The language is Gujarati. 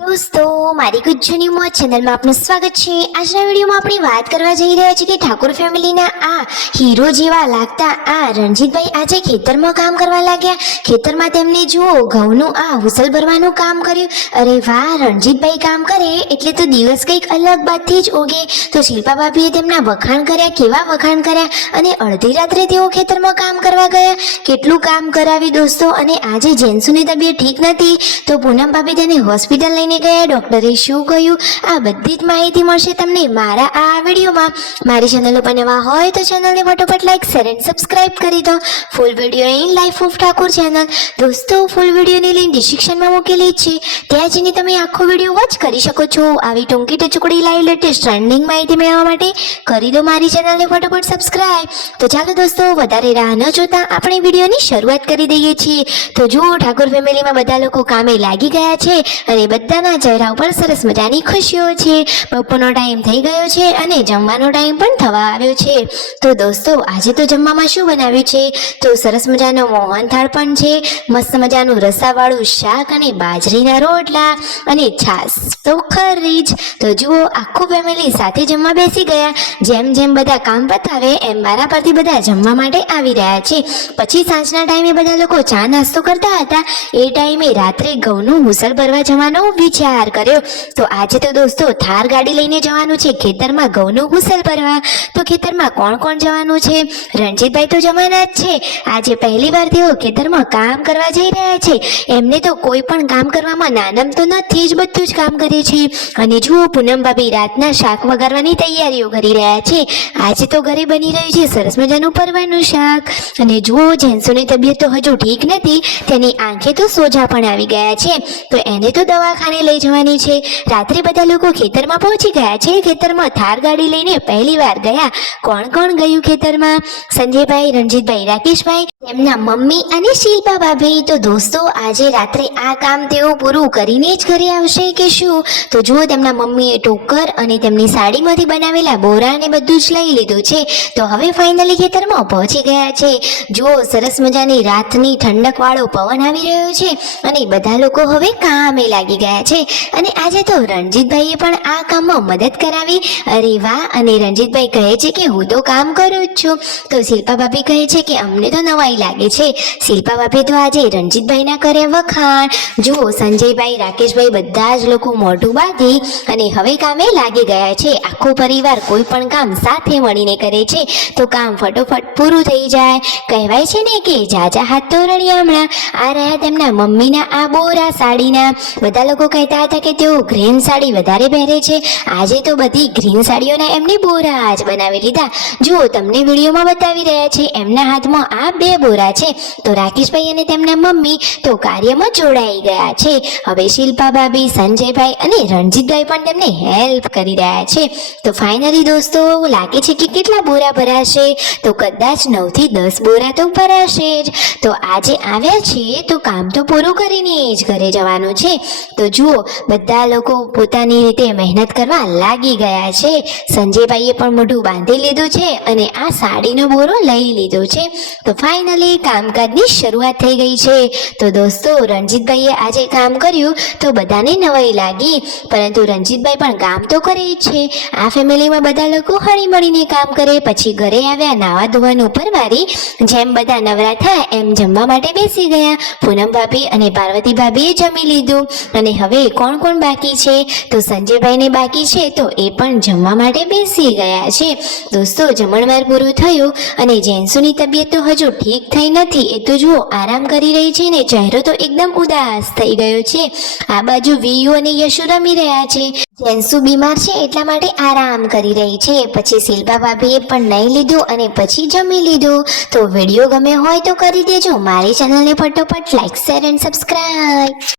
दोस्तों मारी कुछ जूनी मौज चैनल में आपનું સ્વાગત છે। આજના વિડીયોમાં આપણે વાત કરવા જઈ રહ્યા છીએ કે ઠાકોર ફેમિલીના આ હીરો જેવા લાગતા આ રણજીતભાઈ આજે ખેતરમાં કામ કરવા લાગ્યા। ખેતરમાં તેમને જુઓ ઘઉંનું આ હુસલ ભરવાનું કામ કર્યું। અરે વાહ, રણજીતભાઈ કામ કરે એટલે તો દિવસ કંઈક અલગ બાતથી જ ઓગે। તો શિલ્પા ભાભીએ તેમના વખાણ કર્યા, કેવા વખાણ કર્યા અને અડધી રાત્રે તેઓ ખેતરમાં કામ કરવા ગયા। કેટલું કામ કરાવ્યું દોસ્તો। અને આજે જેન્સુની તબિયત ઠીક નથી તો પૂનમ ભાભી તેને હોસ્પિટલ લઈને ગયા। ડોક્ટરે શું કહ્યું આ બધી જ માહિતી મળશે તમને મારા આ વિડીયોમાં। મારી ચેનલ ઉપર નવા હોય તો ચેનલને ફટાફટ લાઈક શેર અને સબસ્ક્રાઇબ કરી દો। Full video in life of Thakor channel દોસ્તો ફૂલ વિડીયોની લિંક ડિસ્ક્રિપ્શનમાં મૂકેલી છે, ત્યાં જઈને તમે આખો વિડીયો વોચ કરી શકો છો। આવી ટૂંકી ટચુકડી લાઈવ લેટેસ્ટ ટ્રેન્ડિંગ માહિતી મેળવવા માટે કરી દો મારી ચેનલને ફટાફટ સબસ્ક્રાઇબ। તો ચાલો દોસ્તો વધારે રાહ ન જોતા આપણે વિડીયોની શરૂઆત કરી દઈએ છીએ। તો જુઓ ઠાકોર ફેમિલીમાં બધા લોકો કામે લાગી ગયા છે અને બધાના ચહેરા ઉપર સરસ મજાની ખુશીઓ છે। બપોરનો ટાઈમ થઈ ગયો છે અને જમવાનો ટાઈમ પણ થવા આવ્યો છે। તો દોસ્તો આજે તો જમવામાં શું બનાવ્યું છે તો સરસ મજાનો મોહનથાળ પણ છે, મસ્ત મજાનું રસાવાળું શાક અને બાજરીના રોટલા અને છાશ તો ખરી જ। તો જુઓ આખું ફેમિલી સાથે જમવા બેસી ગયા। જેમ જેમ બધા કામ પતાવે એમ મારા પરથી બધા જમવા માટે આવી રહ્યા છે। પછી સાંજના ટાઈમે બધા લોકો ચા નાસ્તો કરતા હતા। એ ટાઈમે રાત્રે ઘઉંનું હુસલ ભરવા જવાનો વિચાર કર્યો। તો આજે તો દોસ્તો થાર ગાડી લઈને જવાનું છે ખેતરમાં ઘઉંનું હુસલ ભરવા। તો ખેતરમાં કોણ કોણ જવાનું છે? રણજીતભાઈ તો જવાના જ છે। આજે પહેલી વાર તેઓ ખેતરમાં કામ કરવા જઈ રહ્યા છે। એમને તો કોઈ પણ કામ કરવામાં નાનમ તો નથી જ, બધું જ કામ કરે છે। અને જુઓ પૂનમ ભાભી રાતના શાક વઘારવાની તૈયારીઓ કરી રહ્યા છે। આજે તો ઘરે બની રહ્યું છે સરસ મજાનું પરવાનું શાક। અને જુઓ જેન્સુની તબિયત તો હજુ ઠીક નથી, તેની આંખે તો સોજા પણ આવી ગયા છે, તો એને તો દવાખાને લઈ જવાની છે। રાત્રે બધા લોકો ખેતરમાં પહોંચી ગયા છે। ખેતરમાં થાર ગાડી લઈને પહેલી વાર ગયા। કોણ કોણ ગયું ખેતરમાં? સંજયભાઈ, રણજીતભાઈ, રાકેશભાઈ, તેમના મમ્મી અને શિલ્પા ભાભી। તો દોસ્તો આજે રાત્રે આ કામ તેઓ પૂરું કરીને જ ઘરે આવશે કે શું? તો જુઓ તેમના મમ્મીએ ટોકર અને તેમની સાડીમાંથી બનાવેલા બોરા ને બધું જ લઈ લીધું છે। તો હવે ફાઇનલી ખેતરમાં પહોંચી ગયા છે। જુઓ સરસ મજાની રાતની ઠંડક વાળો પવન આવી રહ્યો છે અને બધા લોકો હવે કામે લાગી ગયા છે। અને આજે તો રણજીતભાઈએ પણ આ કામમાં મદદ કરાવી। અરે વાહ! અને રણજીતભાઈ કહે છે કે હું તો કામ કરું જ છું। તો શિલ્પા ભાભી કહે છે કે અમને તો નવાઈ લાગે છે। શિલ્પા ભાભી તો આજે રણજીતભાઈના કરે વખાણ। જુઓ સંજયભાઈ, રાકેશભાઈ બધા જ લોકો મોઢું બાંધી અને હવે કામે લાગી ગયા છે। આખો પરિવાર કોઈ પણ કામ સાથે મળીને કરે છે તો કામ ફટોફટ પૂરું થઈ જાય। કહેવાય છે ને કે જાજા હાથ તો રળિયામણા। આ રહ્યા તેમના મમ્મીના આ બોરા સાડીના। બધા લોકો કહેતા હતા કે તેઓ ગ્રીન સાડી વધારે પહેરે છે, આજે તો બધી ગ્રીન સાડીઓના એમને બોરા જ બનાવી લીધા। જુઓ તમને વિડીયોમાં બતાવી રહ્યા છે એમના હાથમાં આ 2 બોરા છે। તો રાકેશભાઈ અને તેમના મમ્મી તો કાર્યમાં જોડાઈ ગયા છે। હવે શિલ્પા ભાભી, સંજયભાઈ અને રણજીતભાઈ પણ તેમને હેલ્પ કરી રહ્યા છે। તો ફાઇનલી દોસ્તો લાગે છે કે કેટલા બોરા ભરાશે? તો કદાચ 9 થી 10 બોરા તો ભરાશે જ। તો આજે આવ્યા છે તો કામ તો પૂરું કરીને જ ઘરે જવાનું છે। તો જુઓ બધા લોકો પોતાની રીતે મહેનત કરવા લાગી ગયા છે। સંજયભાઈએ પણ મોઢું બાંધી લીધું છે અને આ સાડીનો બોરો લઈ લીધો છે। તો ફાઇનલી કામકાજની શરૂઆત થઈ ગઈ છે। તો દોસ્તો રણજીતભાઈએ આજે કામ કર્યું તો બધાને નવાઈ લાગી, પરંતુ રણજીતભાઈ પણ કામ તો કરે જ છે। આ ફેમિલીમાં બધા લોકો હળી મળીને કામ કરે। પછી ઘરે આવ્યા, નાવા ધોવાનું પરવારી જેમ બધા નવરા થયા એમ જમવા માટે બેસી ગયા। પૂનમ ભાભી અને પાર્વતી ભાભીએ જમી લીધું અને હવે કોણ કોણ બાકી છે? તો સંજયભાઈને બાકી છે તો એ પણ જમવા માટે બેસી ગયા છે। દોસ્તો જમણવાર પૂરું થયું અને જેન્સુની તબિયત તો હજુ ઠીક થઈ નથી, એ તો જુઓ આરામ કરી રહી છે ને ચહેરો તો એકદમ ઉદાસ થઈ ગયો છે। આ બાજુ વિયુ અને યશુ રમી રહ્યા છે। જેન્સુ બીમાર છે એટલા માટે આરામ કરી રહી છે। પછી શિલ્પા ભાભીએ પણ નહીં લીધું અને પછી જમી લીધું। તો વિડીયો ગમે હોય તો કરી દેજો, મારી ચેનલને ફટોફટ લાઈક શેર એન્ડ સબસ્ક્રાઇબ।